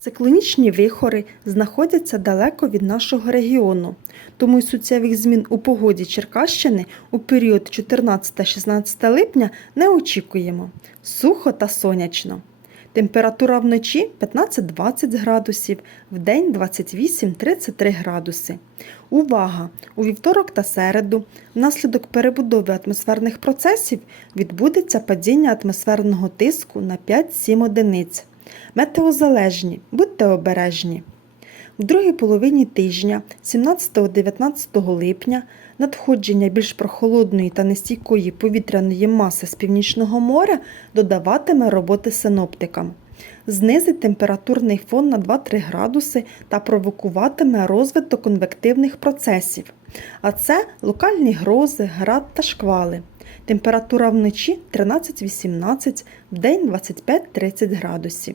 Циклонічні вихори знаходяться далеко від нашого регіону, тому й суттєвих змін у погоді Черкащини у період 14-16 липня не очікуємо. Сухо та сонячно. Температура вночі 15-20 градусів, вдень 28-33 градуси. Увага! У вівторок та середу внаслідок перебудови атмосферних процесів відбудеться падіння атмосферного тиску на 5-7 одиниць. Метеозалежні, будьте обережні. В другій половині тижня, 17-19 липня, надходження більш прохолодної та нестійкої повітряної маси з північного моря додаватиме роботи синоптикам. Знизить температурний фон на 2-3 градуси та провокуватиме розвиток конвективних процесів. А це локальні грози, град та шквали. Температура вночі 13-18, вдень 25-30 градусів.